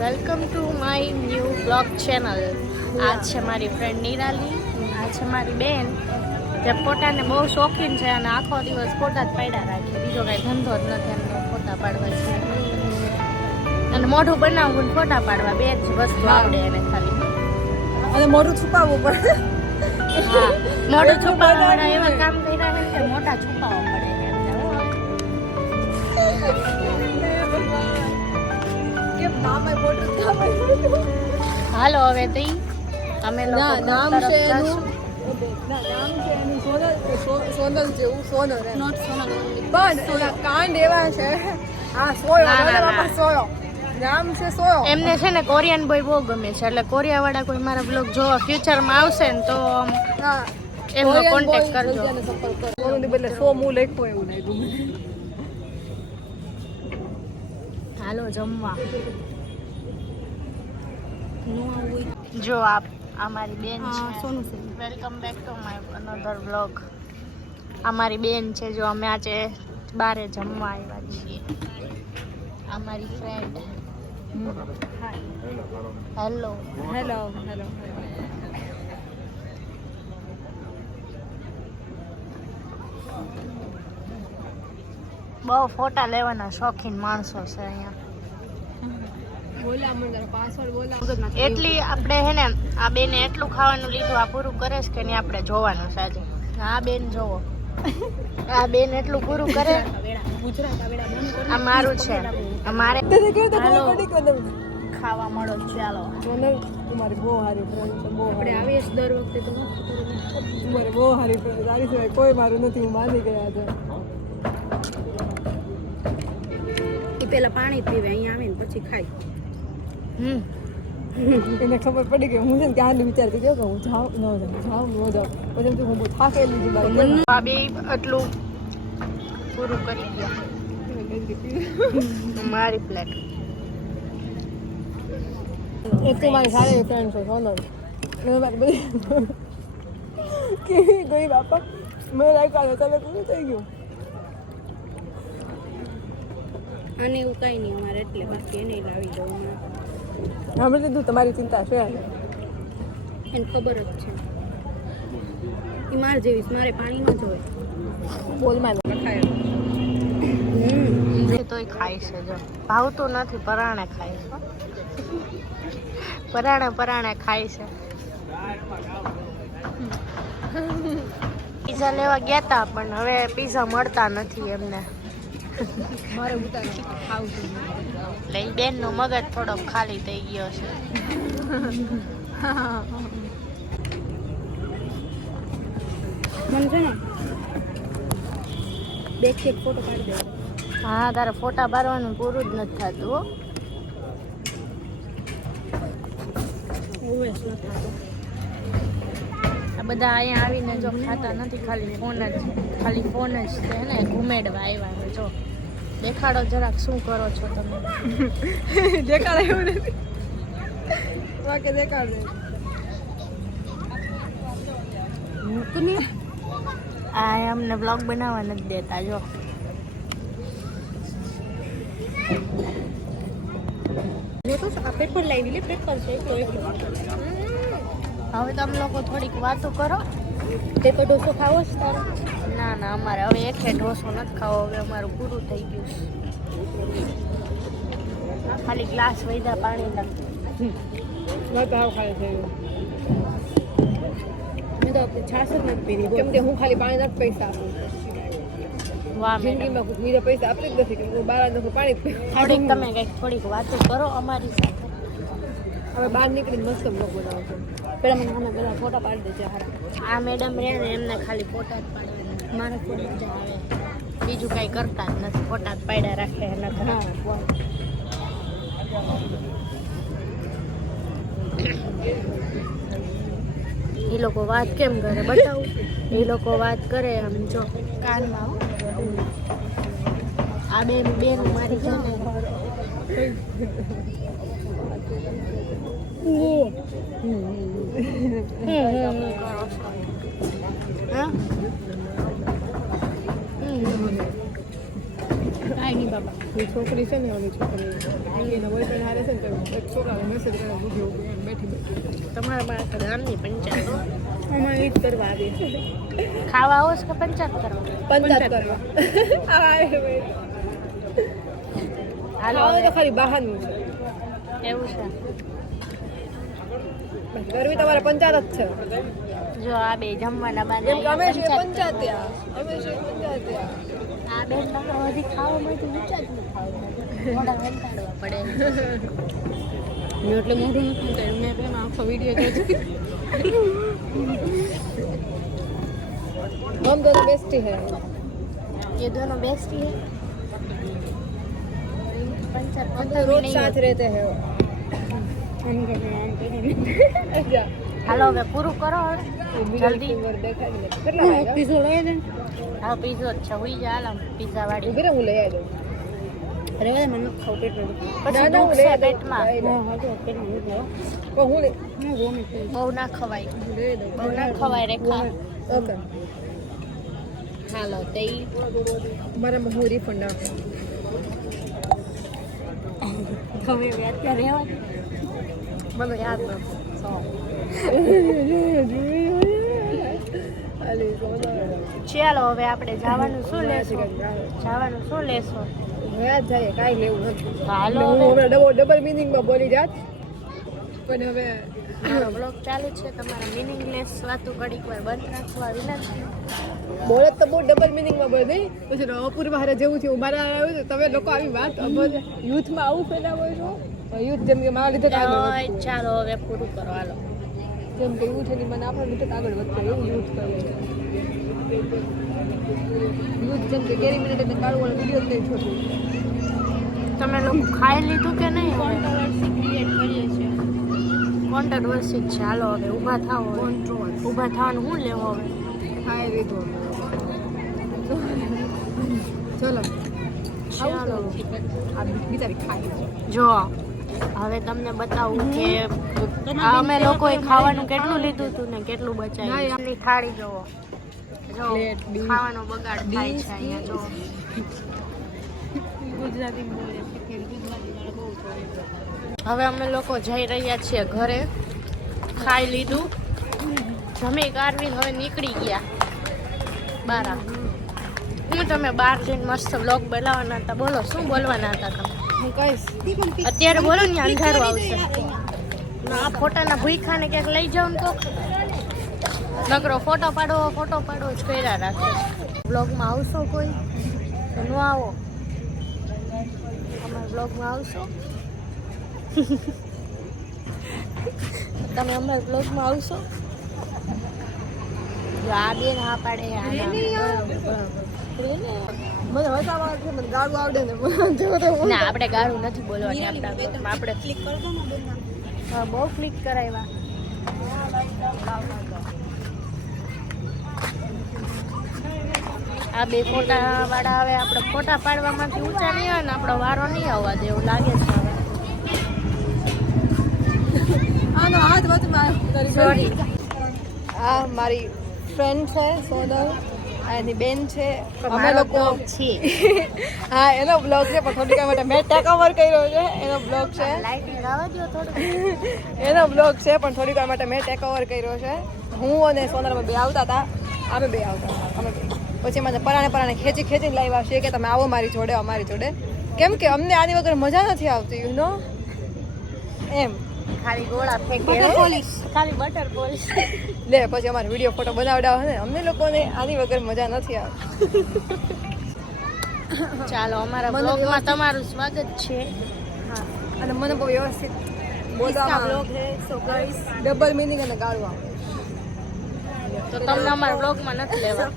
Welcome to my new blog channel. આ છે મારી ફ્રેન્ડ નિરાલી, આ છે મારી બેન જે ફોટાને બહુ શોખીન છે અને આખો દિવસ ફોટા જ પાડ્યા રાખે, બીજો કાંઈ ધંધો જ નથી એમને ફોટા પાડવા છે. અને મોઢું બનાવવું ને ફોટા પાડવા બે જ વસ્તુ આવડે એને ખાલી. અને મોઢું છુપાવવું પડે. હા, મોઢું છુપાવવાના એવા કામ કર્યા છે કે મોટા છુપાવવા પડે કેમ નામ એ મોઢું છુપાવવું? હાલો હવે તઈ અમે લોકો નામ તરફ છે જશું. નામ છે એનું સોનલ જેવું સોનલ નોટ સોનલ પણ એના કાંડ એવા છે. હા સોયો સોયો નામ છે સોયો. એમને છે ને કોરિયન બોય બહુ ગમે છે, એટલે કોરિયા વાળા કોઈ મારા બ્લોગ જોવા ફ્યુચરમાં આવશે ને તો એમનો કોન્ટેક્ટ કરજો. સોનું બદલે સો મું લખ્યું એવું લાગ્યું મને. હાલો જમવા. જો આ મારી બેન છે. Welcome back to my another blog. આ મારી બેન છે. જો અમે આજે બારે જમવા આવ્યા છીએ. આ મારી ફ્રેન્ડ. Hello hello hello. બહુ ફોટા લેવાના શોખીન માણસો છે અહીંયા. બોલા મને પાસવર્ડ બોલા. એટલી આપણે હે ને આ બેને એટલું ખાવાનું લીધું, આ પૂરું કરે છે કે નહીં આપણે જોવાનું છે આજે. આ બેન જોવો, આ બેન એટલું પૂરું કરે. આ મારું છે, અમારે ખાવા મળો. ચાલો તમારી બહુ સારી ફ્રેન્ડ છે. બહુ આપણે આવીએ છીએ દર વખતે તો તમારી બહુ સારી ફ્રેન્ડ. તારી સિવાય કોઈ મારું નથી. હું માની ગયા છે. એ પેલા પાણી પીવે, અહીંયા આવીને પછી ખાય. એને ખબર પડી ગઈ. હું છે ને ક્યાં વિચારતી ગયો કે હું જાઉં ન જાઉં ન જાઉં. પછી હું બહુ થાકેલી છું. આ બે એટલું પૂરું કરી ગયા. મારી પ્લેટ. એક તો મારી સારી ફ્રેન્ડ છે સોનલ. મારી બધી કેવી ગઈ બાપા. મેં રાખ્યા તમે પૂરું થઈ ગયું. અને એવું કઈ નહીં અમારે, એટલે બાકી એને લાવી દઉં. આપણે કીધું તમારી ચિંતા છે. એને ખબર જ છે. એ માર જેવી મારે પાણી ન જોવે. બોલમાં ખાય તોય ખાય છે. જો ભાવતું નથી, પરાણે ખાય છે. પરાણે ખાય છે. પીઝા લેવા ગયા હતા પણ હવે પીઝા મળતા નથી એમને. મારે ઉતારે ખાવું એટલે એ બેનનો મગજ થોડોક ખાલી થઈ ગયો છે. મને છે ને બે ફોટો પાડી દે. હા, તારે ફોટા પાડવાનું પૂરું જ નથી થતું. આ બધા અહીંયા આવીને જો ખાતા નથી, ખાલી ફોન જ છે ને ઘુમેડવા આવ્યા. જો દેખાડો જરાક, શું કરો છો તમે? દેખાડે એવું નથી. વાકે દેખાડ દે. આ અમને બ્લોગ બનાવવા નથી દેતા. જો પેપર લાવી લે, પેપર છે એટલો. હવે તમે લોકો થોડીક વાતો કરો. પેપર ઢોસો ખાવો છે તારે? ના ના, અમારે હવે એકે ઢોસો નથી ખાવો. હવે અમારું પૂરું થઈ ગયું છે. ખાલી ગ્લાસ વધ્યા પાણીના. ભાવ ખાલી થયું. મેં તો છાશ જ નથી પીધી. કેમ કે હું ખાલી પાણીના જ પૈસા આપું. વાહ, જિંદગીમાં બીજા પૈસા આપતી જ નથી. કેમ કે બહાર જ પાણી જ પીવું. થોડીક તમે કંઈક થોડીક વાતો કરો અમારી સાથે. હવે બહાર નીકળીને મસ્ત બ્લોગ બનાવું છું. પેલા મને આના પેલા ફોટા પાડી દેજો હારા. આ મેડમ રહ્યા ને એમને ખાલી ફોટા જ પાડવાના. મારે થોડી મજા આવે, બીજું કાંઈ કરતા જ નથી. ફોટા જ પાડ્યા રાખે એના ઘણા. એ લોકો વાત કેમ કરે બતાવું? એ લોકો વાત કરે આમ જો કાનમાં. આ બેન મારી છે ને કાંઈ નહીં બાબા. છોકરી છે ને ઓલી છોકરી એના બોયફ્રેન્ડ હારે છે ને તો છોકરાને મેસેજ કરે ઊભી ઊભી એમ બેઠી તમારા બાળક ગામની પંચાયત અમારે ઈ જ કરવા આવી ખાવા આવો છો કે પંચાયત કરવા પંચાયત કરવા આવે ભાઈ હાલો ખાવાનું તો ખાલી બહારનું છે એવું છે ગરમી તમારે પંચાયત જ છે જો આ બે જમવાના બાને એમ કે અમે છીએ પંચાયત અમે છીએ પંચાયત આ બેન તમે હજી ખાવામાંથી ઊંચા જ નહીં ખાવા મોઢા કંટાળવા પડે મેં એટલે મોઢું નથી કર્યું મેં એનો આખો વિડીયો જોયો हम दोनों बेस्टी है ये दोनों बेस्ट ही है पंचायत हम तो रोज साथ रहते हैं હાલો હવે પૂરું કરો જલ્દી કેટલા પીઝો લઈ દે હા પીઝો જ છે હુઈ જા હાલ પીઝા વાળી ઉભી રહે હું લઈ આવી અરે મને ખાવ પેટ ના, પછી ના, હું દુખશે લઈ દઉં. પેટમાં લઈ દઉં. તો હું લઈ બહુ ના ખવાય લઈ દઉં બહુ ના ખવાય રેખા ઓકે હાલો તે મારામાં હું રિફંડ આપું તમે અત્યારે રહેવા દો. મને યાદ નથી ચાલો હવે આપણે જવાનું શું લેશું જવાનું શું લેશું જાય કાંઈ લેવું નથી હાલો હું હવે હમણાં ડબલ મિનિંગમાં બોલી જાત પણ હવે મારો બ્લોગ ચાલુ છે તમારા મિનિંગલેસ વાતો ઘડીક વાર બંધ રાખવા વિનંતી બોલે તો બહુ ડબલ મિનિંગમાં બોલે નહીં પછી અપૂર બહાર જેવું થયું મારા આવ્યું તો તમે લોકો આવી વાત અમારે યુથમાં આવું ફેલાવો છો યુથ જેમ કે મારા લીધે આગળ ઓય, ચાલો હવે પૂરું કરો હાલો જેમ કે યુથ એની મને આપણા લીધે આગળ વધતો એવું યુથ કરે યુથ જેમ કે કેરી મિનિટ એટલે કાળું વાળો વિડીયો જ નહીં છોડતું તમે લોકો ખાઈ લીધું કે નહીં કોન્ટ્રોવર્સી ક્રિએટ કરીએ છીએ કોન્ટ્રોવર્સી છે હાલો હવે ઊભા થાઓ ઊભા થવાનું શું લેવો હવે ખાઈ લીધું ચલો ચાલો આ બિચારી ખાઈ જો હવે તમને બતાવું કે આ અમે લોકોએ ખાવાનું કેટલું લીધું હતું ને કેટલું બચાવ્યું એમની થાળી જોવો જો પ્લેટ, ડીશ, ખાવાનો બગાડ થાય છે અહીંયા જો ગુજરાતી બોલે છે હવે અમે લોકો જઈ રહ્યા છીએ ઘરે ખાઈ લીધું જમી કારવીને હવે નીકળી ગયા બારા હું તમે બહાર જઈને મસ્ત વ્લોગ બનાવવાના હતા બોલો શું બોલવાના હતા તમે હું કહીશ અત્યારે બોલો ને અંધારું આવશે આ ફોટાના ભૂખાને ક્યાંક લઈ જાવ ને તો નકરો ફોટો પાડો જ કર્યા રાખે બ્લોગમાં આવશો કોઈ તો ન આવો અમારા બ્લોગમાં આવશો તમે અમારા બ્લોગમાં આવશો જો આ બેન હા પાડે આ ના. મને હસાવા છે મને ગાળું આવડે ને મને જેવો તો ના આપણે ગાળું નથી બોલવાની આપણા બ્લોગમાં આપણે ક્લિક કરજો ને હા બહુ ક્લિક કરાવ્યા આ બે ફોટા વાળા હવે આપણે ફોટા પાડવામાંથી ઊંચા નહીં આવે ને આપણો વારો નહીં આવવા દે એવું લાગે છે હવે આનો હાથ વચમાં સોરી આ મારી ફ્રેન્ડ છે સોનલ આ એની બેન છે અમે મારો લોકો બ્લોગ છે હા એનો બ્લોગ છે પણ થોડીક માટે મેં ટેક ઓવર કર્યો છે એનો બ્લોગ છે લાઇટિંગ આવવા દો થોડું એનો બ્લોગ છે પણ થોડીક વાર માટે મેં ટેક ઓવર કર્યો છે હું અને સોનલ બે આવતા હતા અમે બે આવતા હતા અમે બે પછી મને પરાણે ખેંચીને લાવ્યા છે કે તમે આવો મારી જોડે અમારી જોડે કેમ કે અમને આની વગર મજા નથી આવતી યુ નો એમ ખાલી ગોળા ફેંકે બટર પોલીસ. ખાલી બટર પોલીસ લે પછી અમારે વિડીયો ફોટો બનાવડાવે ને અમને લોકોને આની વગર મજા નથી આવતી ચાલો અમારા મને બ્લોગમાં તમારું સ્વાગત છે હા અને મને બહુ વ્યવસ્થિત બોલવામાં ડબલ મિનિંગ અને ગાળવા તો તમને અમારા બ્લોગમાં નથી લેવા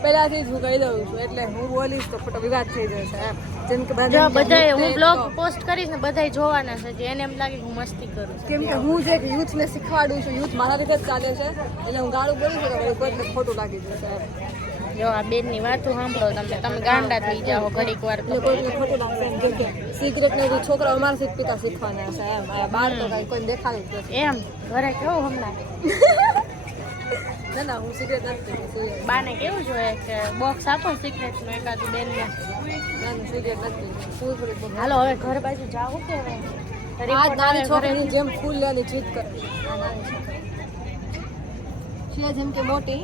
પહેલાથી જ હું કહી દઉં છું એટલે હું બોલીશ તો ખોટો વિવાદ થઈ જશે એમ જેમ કે જો બધાએ હું બ્લોગ પોસ્ટ કરીશ ને બધાય જોવાના છે જે એને એમ લાગે કે હું મસ્તી કરું છું કેમ કે હું જે યુથને શીખવાડું છું યુથ મારા રીતે જ ચાલે છે એટલે હું ગાળું બોલી શકું પણ કોઈને ખોટું લાગી જશે એમ જો આ બેનની વાતો સાંભળો તમે ગાંડા થઈ જાઓ ઘડીક વાર તો એટલે કોઈને ખોટું લાગશે એમ કેમ કે સિગરેટ ને જે છોકરા અમારા પીતા શીખવાના હશે એમ આ બહાર તો કાંઈ કોઈ દેખાડું જ નથી એમ ઘરે કેવું હમણાં ના ના હું સિગરેટ નથી પીતી. બાને કેવું જોઈએ કે બોક્સ આપો સિક્રેટનું એકાદું બેનને. ના ના સિગરેટ નથી પીતી. ફૂલ ફૂલ હાલો હવે ઘર બાજુ જાવું કે હવે આ રિપોર્ટ નાની આવે છોકરીની ઘરે. જેમ ફૂલ લેવાની જીદ કરે. આ નાની છોકરી છે જેમ કે મોટી.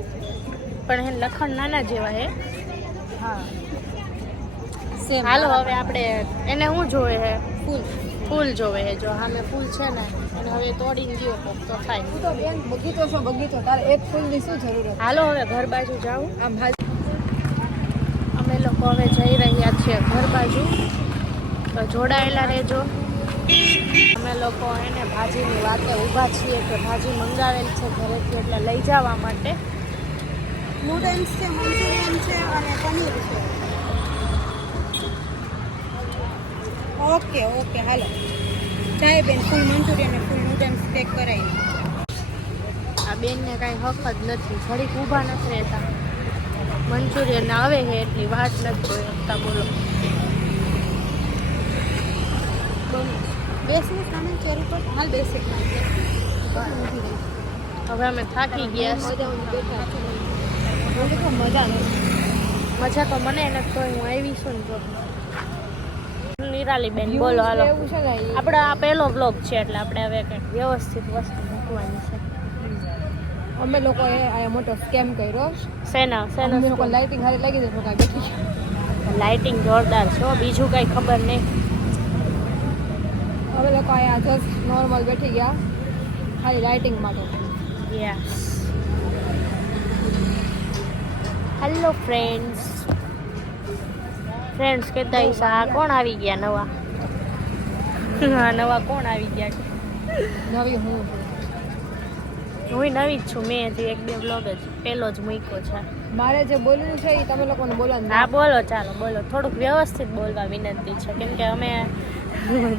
પણ એને લખણ નાના જેવા હે. હા સેમ. હાલો હવે આપણે એને શું જોવે હે ફૂલ. ફૂલ જોવે હે. જો સામે ફૂલ છે ને અને હવે તોડીને ગયો કોક તો થાય. તું તો બેન બગીચો છો બગીચો, તારે એક ફૂલની શું જરૂર હતી? હાલો હવે ઘર બાજુ જાઉં. આમ હાલ અમે લોકો હવે જઈ રહ્યા છીએ ઘર બાજુ, તો જોડાયેલા રહેજો. અમે લોકો એને ભાજીની વાતે ઊભા છીએ કે ભાજી મંગાવેલ છે ઘરેથી એટલે લઈ જવા માટે. નૂડલ્સ છે, મંચુરિયન છે અને પનીર છે. ઓકે ઓકે હાલો જાય બેન, ફૂલ મંચુરિયન અને ફૂલ નૂડલ્સ પેક કરાવી. આ બેનને કાંઈ હક જ નથી, ઘડીક ઊભા નથી રહેતા. મંચુરિયન આવે છે એટલી વાત નથી જોઈ શકતા. બોલો બેસવું સામે ચેર ઉપર હાલ બેસી. હવે અમે થાકી ગયા છીએ. મજા નથી. મજા તો મને નથી તો હું આવી છું ને. જો નિરાલી બેન બોલો હાલો. એવું છે ને ઈ. આપણે આ પહેલો બ્લોગ છે એટલે આપણે હવે કંઈક વ્યવસ્થિત વસ્તુ મૂકવાની છે. અમે લોકોએ આ મોટો સ્કેમ કર્યો. શેના અમે શેના લોકો લાઇટિંગ હારે લાગી દે લોકો બેઠી. લાઇટિંગ જોરદાર છે હો, બીજું કંઈ ખબર નહીં. અમે લોકો અહીંયા જસ્ટ નોર્મલ બેઠી ગયા ખાલી લાઇટિંગ માટે. Yes hello friends. ફ્રેન્ડ્સ કહેતા હશે આ કોણ આવી ગયા નવા. હા નવા કોણ આવી ગયા છે. નવી હું હું નવી જ છું. મેં હજી 1-2 બ્લોગ જ પહેલો જ મૂક્યો છે. મારે જે બોલવું છે એ તમે લોકોને બોલવાનું. હા બોલો ચાલો બોલો. થોડુંક વ્યવસ્થિત બોલવા વિનંતી છે કેમ કે અમે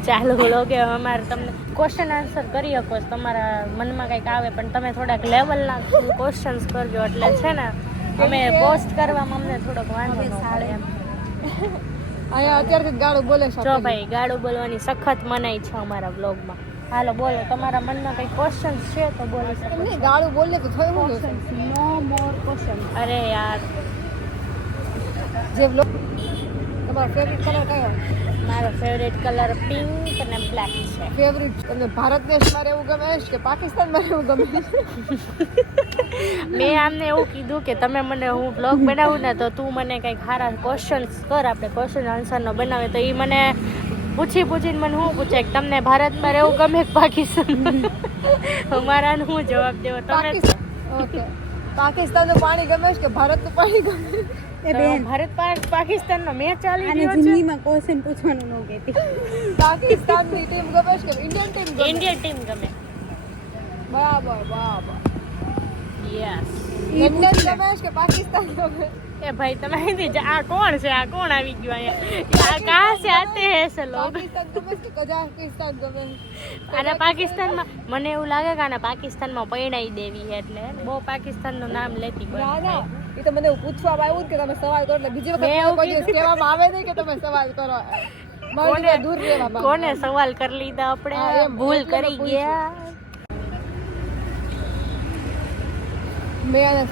ચાલુ બ્લોગે અમારે તમને ક્વેશ્ચન આન્સર કરી શકો છો. તમારા મનમાં કંઈક આવે પણ તમે થોડાક લેવલના ક્વેશ્ચન્સ કરજો એટલે છે ને અમે પોસ્ટ કરવામાં અમને થોડોક વાંધો ન પડે એમ. અહીંયા અત્યારથી ગાળું બોલે છે. જો ભાઈ ગાડું બોલવાની સખત મનાઈ છે અમારા બ્લોગમાં. હાલો બોલો તમારા મનમાં કંઈ ક્વેશ્ચન્સ છે તો બોલી શકો. એમને ગાળું બોલે તો થોડું શું થશે? નો મોર ક્વેશ્ચન. અરે યાર જે બ્લોગ તમારો ફેવરિટ કલર કયો? મારો ફેવરેટ કલર પિંક અને બ્લેક છે. ફેવરિટ તમને ભારત દેશમાં રહેવું ગમે છે કે પાકિસ્તાનમાં રહેવું ગમે છે? મેં આમને એવું કીધું કે તમે મને હું બ્લોગ બનાવું ને તો તું મને કંઈક સારા ક્વેશ્ચન્સ કર, આપણે ક્વેશ્ચન આન્સરનો બનાવે. તો એ મને પૂછીને મને શું પૂછે કે તમને ભારતમાં રહેવું ગમે કે પાકિસ્તાન. અમારાને શું જવાબ દેવો તમે? ઓકે પાકિસ્તાનનું પાણી ગમે છે કે ભારતનું પાણી ગમે? એ બેન ભારત પાકિસ્તાનનો મેચ ચાલી આને રહ્યો છે. જિંદગીમાં ક્વેશ્ચન પૂછવાનું ન કહેતી. પાકિસ્તાનની ટીમ ગમે છે કે ઇન્ડિયન ટીમ ગમે? ઇન્ડિયન ટીમ ગમે. બરાબર બરાબર. યસ ઇંગ્લેન્ડ ગમે છે કે પાકિસ્તાન ગમે? એ ભાઈ તમે અહીંથી આ કોણ છે? આ કોણ આવી ગયું અહીંયા? આ કહાં સે આતે હે ऐसे लोग? પાકિસ્તાન ગમે છે કે કઝાકિસ્તાન ગમે? આને પાકિસ્તાનમાં મને એવું લાગે કે આને પાકિસ્તાનમાં પરણાઈ દેવી છે એટલે બહુ પાકિસ્તાનનું નામ લેતી ના બંધ ના થાય. એ તો મને એવું પૂછવામાં આવ્યું કે તમે સવાલ કરો એટલે બીજી વખત મેં એવું કોઈ દિવસ કહેવામાં આવે નહીં કે તમે સવાલ કરો. મારી જોડે દૂર રહેવા માંગે. કોને સવાલ કરી લીધા હા, આપણે? એમ, ભૂલ એટલે કરી મેં ગયા. મેં અને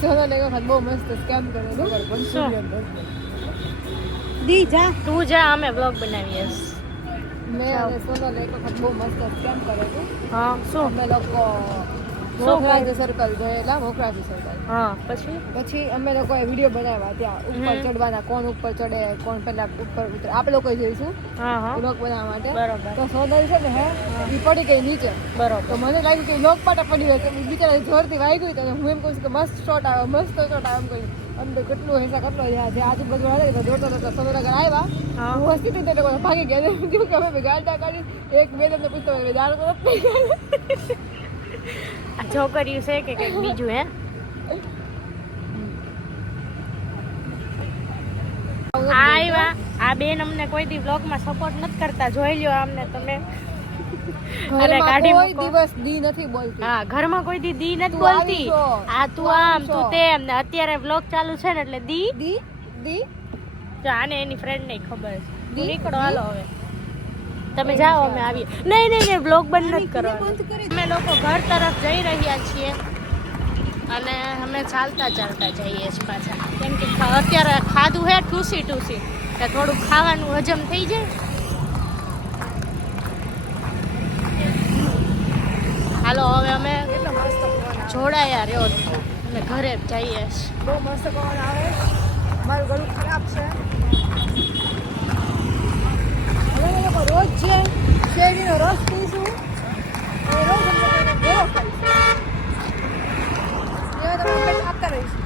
સોનલે એક વખત બહુ મસ્ત સ્કેમ કર્યો હતો. શું? દી જા તું જા અમે બ્લોગ બનાવીએ. મેં અને સોનલે એક વખત બહુ મસ્ત સ્કેમ કર્યો હતો. હા શું? અમે લોકો શું મોખરાજી સર્કલ ગયેલા. મોખરાજી સર્કલ હા પછી પછી અમે લોકોએ વિડીયો બનાવ્યા ત્યાં ઉપર ચડવાના, કોણ ઉપર ચડે કોણ પહેલા ઉપર ઉતરે આપણે લોકો જોઈશું હા હા વ્લોગ બનાવવા માટે. બરોબર તો સોનલ છે ને હે એ પડી ગઈ નીચે. બરોબર. તો મને લાગ્યું કે વ્લોગ માટે પડી હોય તો બિચારા જોરથી વાગ્યું. તો હું એમ કહું છું કે મસ્ત શોટ આવે મસ્ત શોટ આવે એમ કહ્યું. અંદર કેટલું હિંસા કેટલો જે આજુબાજુ આવે તો દોડતો સોનલ આગળ આવ્યા. હા હું હસતી હતી તો લોકો ભાગી ગયા. એમ કીધું કે અમે ગાડા કાઢી એક બે તમને પૂછતો દાળ તો આ છોકરીઓ છે કે કંઈક બીજું હે? આવ્યા આ બેન અમને કોઈ દી બ્લોગમાં સપોર્ટ નથી કરતા. જોઈ લ્યો અમને તમે. અરે કાઢી કોઈ મૂકો. દિવસ દી નથી બોલતી. હા ઘરમાં કોઈ દી દી નથી તું બોલતી. આવી છો. આ તું આમ તું તેમ ને અત્યારે બ્લોગ ચાલુ છે ને એટલે દી દી દી જો આને એની ફ્રેન્ડ ને ખબર છે. તું દી? નીકળો હાલો હવે તમે જાઓ અમે આવીએ. નહીં બ્લોગ બંધ નથી કરવાનો. બંધ કરી અમે લોકો ઘર તરફ જઈ રહ્યા છીએ. અને અમે ચાલતા ચાલતા જઈએ છીએ પાછા, કેમ કે અત્યારે ખાધું હે ટૂસી એટલે થોડુંક ખાવાનું હજમ થઈ જાય. હાલો હવે અમે કેટલો મસ્ત પવન આવે. જોડાયા રહ્યો અમે ઘરે જઈએ છીએ. બહુ મસ્ત પવન આવે. મારું ગળું ખરાબ છે. હવે અમે લોકો રોજ છે શેરડીનો રસ પીશું અને રોજ અમે લોકોને ગોળો ખાઈશું. એવા તમે અપડેટ આપતા રહીશું.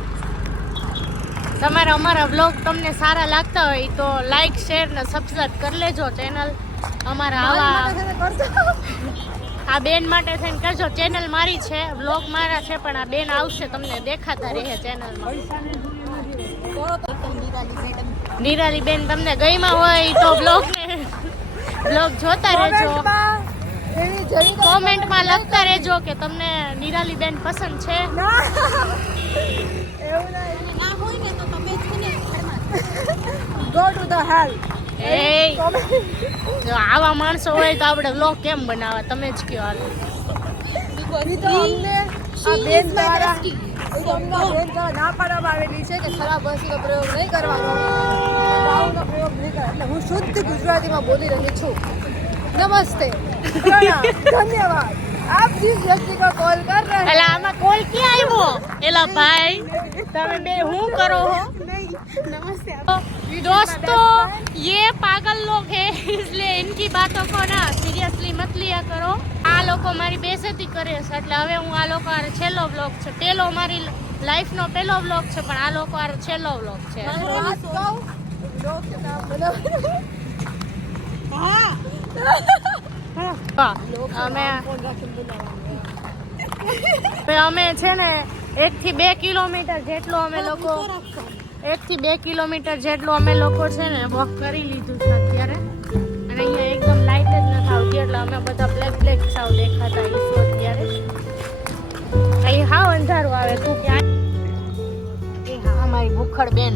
તમારા અમારા વ્લોગ તમને સારા લાગતા હોય તો લાઈક શેર ને સબસ્ક્રાઇબ કરી લેજો ચેનલ અમારા મારી આવા. માટે છે ને કરજો. આ બેન માટે થઈને કરજો. ચેનલ મારી છે, વ્લોગ મારા છે, પણ આ બેન આવશે તમને દેખાતા રહે ચેનલમાં. નિરાલી બેન તમને ગઈમાં હોય તો બ્લોગ જોતા રહેજો. કોમેન્ટમાં એવી જરી કોમેન્ટમાં લખતા રહેજો કે તમને નિરાલી બેન પસંદ છે. ના એવું નહીં. ના હોય ને તો તમે છે ને ગો ટુ ધ હેલ. એ જો આવા માણસો હોય તો આપણે વ્લોગ કેમ બનાવવા તમે જ કહો. હાલો ઈ તો અમને આ બેન દ્વારા ઈ તો અમને આ બેન દ્વારા ના પાડવામાં આવેલી છે કે ખરાબ વસ્તુનો પ્રયોગ નહીં કરવાનો, દારૂનો પ્રયોગ નહીં કરવાનો. એટલે હું શુદ્ધ ગુજરાતીમાં બોલી રહી છું. નમસ્તે, પ્રણામ, ધન્યવાદ. આપ जिस व्यक्ति को कॉल कर रहे हैं. એલા આમાં કોલ ક્યાં આવ્યો? એલા ભાઈ તમે બે શું કરો હો? નમસ્તે. दोस्तों ये पागल लोग हैं इसलिए इनकी बातों को ना सीरियसली मत लिया करो. આ લોકો મારી બેઇજ્જતી કરે છે એટલે હવે હું આ લોકો આ છેલ્લો વ્લોગ છે, પેલો મારી લાઈફનો પેલો વ્લોગ છે, પણ આ લોકો આ છેલ્લો વ્લોગ છે. વાત કહું? લોક કે નામ બનાવો. હા હા, અમે ફોન રાખીને બનાવવાનું. અમે છે ને 1 થી 2 કિલોમીટર જેટલો અમે લોકો 1 થી 2 કિલોમીટર જેટલો અમે લોકો છે ને વોક કરી લીધું છે અત્યારે. અને અહીંયા એકદમ લાઇટ જ નથી આવતી એટલે અમે બધા બ્લેક સાવ દેખાતા આવીશું અત્યારે. અહીં હાવ અંધારું આવે. તું ક્યાં? એ હા મારી ભૂખડ બેન.